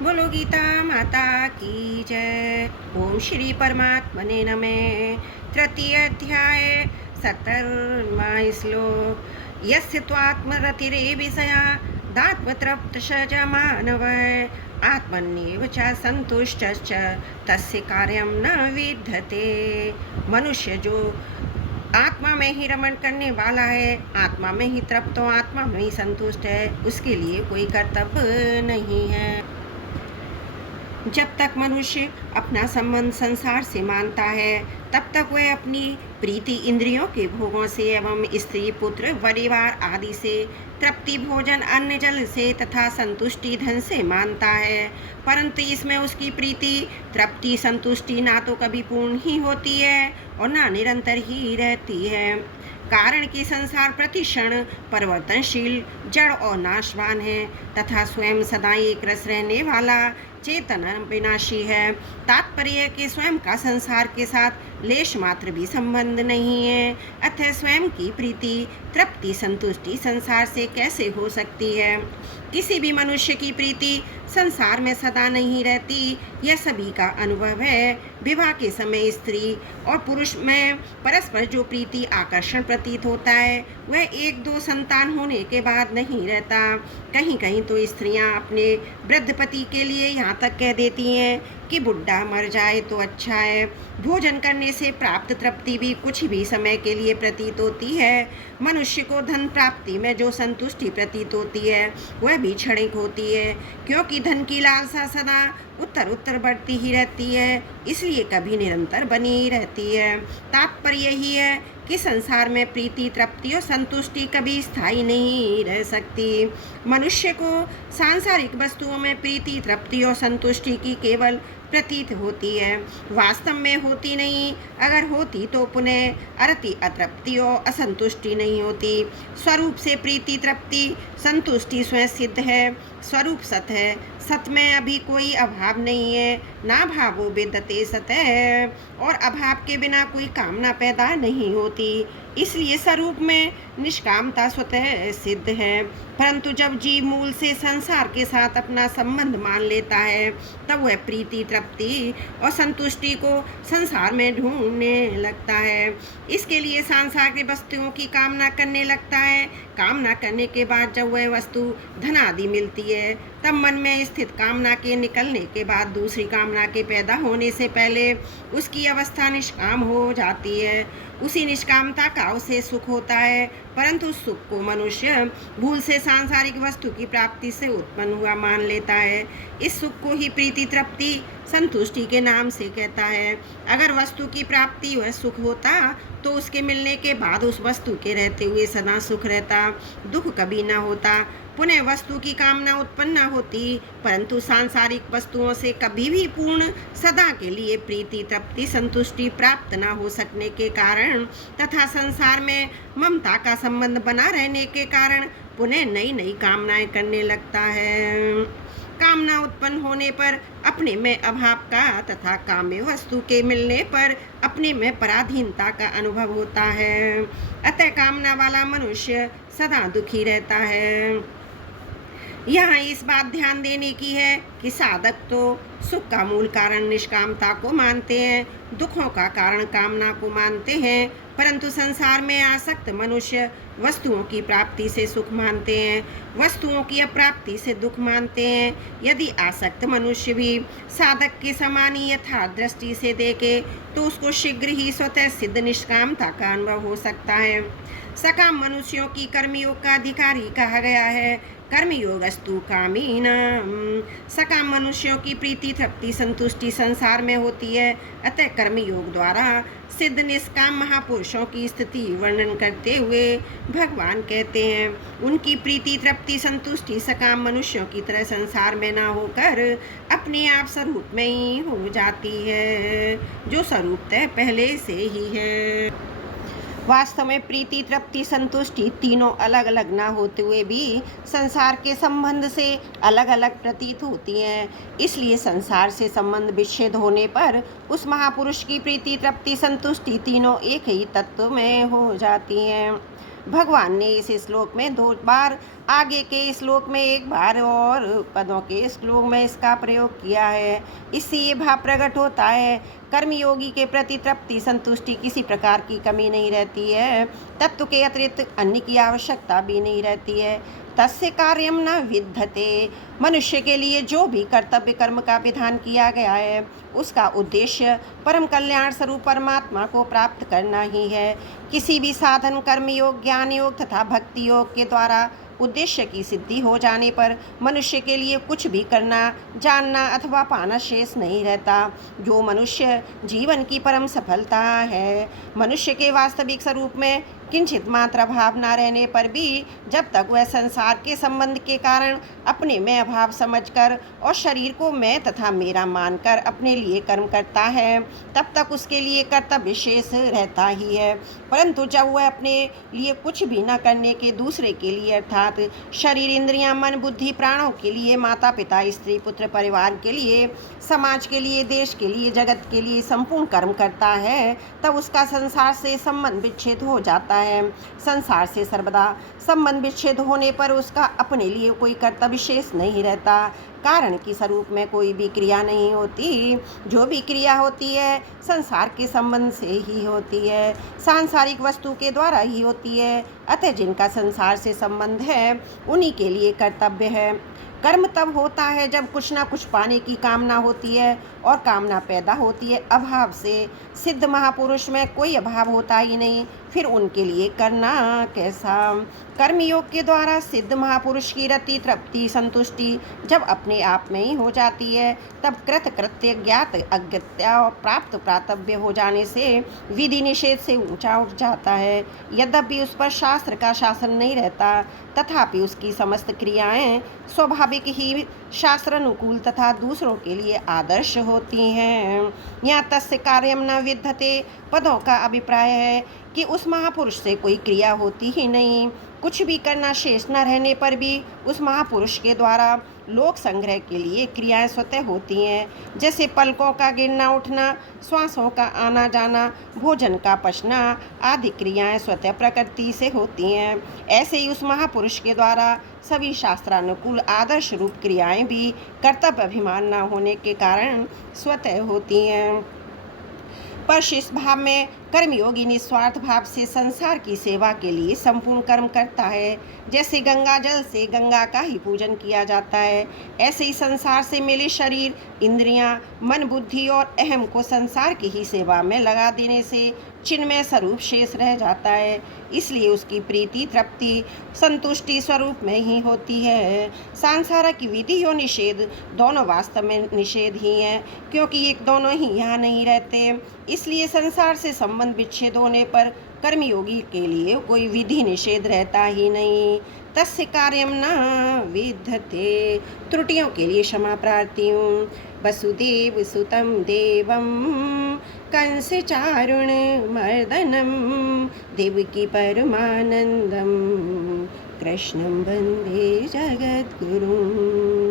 बोलो गीता माता की जय। ओम श्री परमात्मने नमः। तृतीय अध्याय 17वां श्लोक। यस्य त्वात्मरतिरेविषया दात्मतृप्त स च मानवः आत्मन्येव च संतुष्टश्च तस्य कार्यं न विद्यते। मनुष्य जो आत्मा में ही रमण करने वाला है, आत्मा में ही तृप्त, आत्मा में ही संतुष्ट है, उसके लिए कोई कर्तव्य नहीं है। जब तक मनुष्य अपना संबंध संसार से मानता है, तब तक वह अपनी प्रीति इंद्रियों के भोगों से एवं स्त्री पुत्र परिवार आदि से, तृप्ति भोजन अन्न जल से तथा संतुष्टि धन से मानता है। परंतु इसमें उसकी प्रीति तृप्ति संतुष्टि ना तो कभी पूर्ण ही होती है और ना निरंतर ही रहती है। कारण कि संसार प्रतिक्षण परिवर्तनशील जड़ और नाशवान है तथा स्वयं सदा एक रस रहने वाला चेतन विनाशी है। तात्पर्य है कि स्वयं का संसार के साथ लेश मात्र भी संबंध नहीं है। अतः स्वयं की प्रीति तृप्ति संतुष्टि संसार से कैसे हो सकती है। किसी भी मनुष्य की प्रीति संसार में सदा नहीं रहती, यह सभी का अनुभव है। विवाह के समय स्त्री और पुरुष में परस्पर जो प्रीति आकर्षण प्रतीत होता है, वह एक दो संतान होने के बाद नहीं रहता। कहीं कहीं तो स्त्रियां अपने वृद्ध पति के लिए यहाँ तक कह देती हैं कि बुढ़ा मर जाए तो अच्छा है। भोजन करने से प्राप्त तृप्ति भी कुछ भी समय के लिए प्रतीत होती है। मनुष्य को धन प्राप्ति में जो संतुष्टि प्रतीत होती है, वह भी क्षणिक होती है, क्योंकि धन की लालसा सदा उत्तर उत्तर बढ़ती ही रहती है, इसलिए कभी निरंतर बनी रहती है। तात्पर्य यही है कि संसार में प्रीति तृप्ति और संतुष्टि कभी स्थायी नहीं रह सकती। मनुष्य को सांसारिक वस्तुओं में प्रीति तृप्ति और संतुष्टि की केवल प्रतीत होती है, वास्तव में होती नहीं। अगर होती तो पुनः अरति अतृप्ति और असंतुष्टि नहीं होती। स्वरूप से प्रीति तृप्ति संतुष्टि स्वयं सिद्ध है, स्वरूप सत है, सत में अभी कोई अभाव नहीं है। ना भावो विद्यते सत है, और अभाव के बिना कोई कामना पैदा नहीं होती, इसलिए स्वरूप में निष्कामता स्वतः सिद्ध है। परंतु जब जीव मूल से संसार के साथ अपना संबंध मान लेता है, तब वह प्रीति तृप्ति और संतुष्टि को संसार में ढूंढने लगता है। इसके लिए सांसारिक वस्तुओं की कामना करने लगता है। कामना करने के बाद जब वह वस्तु धन आदि मिलती है, तब मन में स्थित कामना के निकलने के बाद दूसरी कामना के पैदा होने से पहले उसकी अवस्था निष्काम हो जाती है। उसी निष्कामता का उसे सुख होता है, परंतु उस सुख को मनुष्य भूल से सांसारिक वस्तु की प्राप्ति से उत्पन्न हुआ मान लेता है। इस सुख को ही प्रीति तृप्ति संतुष्टि के नाम से कहता है। अगर वस्तु की प्राप्ति वह सुख होता तो उसके मिलने के बाद उस वस्तु के रहते हुए सदा सुख रहता, दुख कभी न होता। पुनः वस्तु की कामना उत्पन्न न होती, परंतु सांसारिक वस्तुओं से कभी भी पूर्ण सदा के लिए प्रीति तृप्ति संतुष्टि प्राप्त न हो सकने के कारण तथा संसार में ममता का संबंध बना रहने के कारण पुनः नई नई कामनाएं करने लगता है। कामना उत्पन्न होने पर अपने में अभाव का तथा काम्य वस्तु के मिलने पर अपने में पराधीनता का अनुभव होता है। अतः कामना वाला मनुष्य सदा दुखी रहता है। यहाँ इस बात ध्यान देने की है कि साधक तो सुख का मूल कारण निष्कामता को मानते हैं, दुखों का कारण कामना को मानते हैं, परंतु संसार में आसक्त मनुष्य वस्तुओं की प्राप्ति से सुख मानते हैं, वस्तुओं की अप्राप्ति से दुख मानते हैं। यदि आसक्त मनुष्य भी साधक के समान ही यथार्थ दृष्टि से देखे तो उसको शीघ्र ही स्वतः सिद्ध निष्कामता का अनुभव हो सकता है। सकाम मनुष्यों की कर्मयोग का अधिकारी कहा गया है। कर्मयोगस्तु कामीनाम। सकाम मनुष्यों की प्रीति तृप्ति संतुष्टि संसार में होती है, अतः कर्मयोग द्वारा सिद्ध निष्काम महापुरुषों की स्थिति वर्णन करते हुए भगवान कहते हैं, उनकी प्रीति तृप्ति संतुष्टि सकाम मनुष्यों की तरह संसार में ना होकर अपने आप स्वरूप में ही हो जाती है, जो स्वरूपतः पहले से ही है। वास्तव में प्रीति तृप्ति संतुष्टि तीनों अलग अलग ना होते हुए भी संसार के संबंध से अलग अलग प्रतीत होती हैं। इसलिए संसार से संबंध विच्छेद होने पर उस महापुरुष की प्रीति तृप्ति संतुष्टि तीनों एक ही तत्व में हो जाती हैं। भगवान ने इस श्लोक में 2 बार आगे के श्लोक में एक बार और पदों के श्लोक में इसका प्रयोग किया है। इससे ये भाव प्रकट होता है, कर्मयोगी के प्रति तृप्ति संतुष्टि किसी प्रकार की कमी नहीं रहती है, तत्व के अतिरिक्त अन्य की आवश्यकता भी नहीं रहती है। तस्य कार्यम न विद्यते, मनुष्य के लिए जो भी कर्तव्य कर्म का विधान किया गया है उसका उद्देश्य परम कल्याण स्वरूप परमात्मा को प्राप्त करना ही है। किसी भी साधन कर्म योग, ज्ञान योग तथा भक्ति योग के द्वारा उद्देश्य की सिद्धि हो जाने पर मनुष्य के लिए कुछ भी करना, जानना अथवा पाना शेष नहीं रहता। जो मनुष्य जीवन की परम सफलता है, मनुष्य के वास्तविक स्वरूप में किंचित मात्रा भाव न रहने पर भी जब तक वह संसार के संबंध के कारण अपने में अभाव समझकर और शरीर को मैं तथा मेरा मानकर अपने लिए कर्म करता है, तब तक उसके लिए कर्तव्य शेष रहता ही है। परंतु जब वह अपने लिए कुछ भी न करने के दूसरे के लिए अर्थात शरीर, इंद्रियां, मन, बुद्धि, प्राणों के लिए, माता पिता, स्त्री, पुत्र, परिवार के लिए, समाज के लिए, देश के लिए, जगत के लिए संपूर्ण कर्म करता है, तब उसका संसार से संबंध विच्छेद हो जाता है। संसार से सर्वदा संबंध विच्छेद होने पर उसका अपने लिए कोई कर्तव्य शेष नहीं रहता। कारण की स्वरूप में कोई भी क्रिया नहीं होती। जो भी क्रिया होती है संसार के संबंध से ही होती है, सांसारिक वस्तु के द्वारा ही होती है। अतः जिनका संसार से संबंध है उन्हीं के लिए कर्तव्य है। कर्म तब होता है जब कुछ ना कुछ पाने की कामना होती है और कामना पैदा होती है अभाव से। सिद्ध महापुरुष में कोई अभाव होता ही नहीं, फिर उनके लिए करना कैसा। कर्मयोग के द्वारा सिद्ध महापुरुष की रति, तृप्ति, संतुष्टि जब अपने आप में ही हो जाती है, तब कृत कृत्य, ज्ञात अज्ञात्या और प्राप्त प्रातव्य हो जाने से विधि निषेध से ऊंचा उठ जाता है। यद्यपि उस पर शास्त्र का शासन नहीं रहता, तथापि उसकी समस्त क्रियाएं स्वाभाविक ही शास्त्रानुकूल तथा दूसरों के लिए आदर्श होती हैं। यहाँ तस्य कार्यम न विद्यते पदों का अभिप्राय है कि उस महापुरुष से कोई क्रिया होती ही नहीं। कुछ भी करना शेष न रहने पर भी उस महापुरुष के द्वारा लोक संग्रह के लिए क्रियाएं स्वतः होती हैं। जैसे पलकों का गिरना उठना, श्वासों का आना जाना, भोजन का पचना आदि क्रियाएं स्वतः प्रकृति से होती हैं, ऐसे ही उस महापुरुष के द्वारा सभी शास्त्रानुकूल आदर्श रूप क्रियाएं भी कर्तव्य अभिमान न होने के कारण स्वतः होती हैं। पर शिष्ट भाव में कर्मयोगी निस्वार्थ भाव से संसार की सेवा के लिए संपूर्ण कर्म करता है। जैसे गंगा जल से गंगा का ही पूजन किया जाता है, ऐसे ही संसार से मिले शरीर, इंद्रियां, मन, बुद्धि और अहम को संसार की ही सेवा में लगा देने से चिन्मय स्वरूप शेष रह जाता है। इसलिए उसकी प्रीति, तृप्ति, संतुष्टि स्वरूप में ही होती है। सांसारिक की विधि और निषेध दोनों वास्तव में निषेध ही हैं, क्योंकि ये दोनों ही यहाँ नहीं रहते। इसलिए संसार से संबंध विच्छेद होने पर कर्मयोगी के लिए कोई विधि निषेध रहता ही नहीं। तस्य कार्यम न विद्यते। त्रुटियों के लिए क्षमा प्रार्थी हूँ। वसुदेव सुतं देवं कंस चारुण मर्दनम देवकी परमानंदम कृष्णं वंदे जगद्गुरुम्।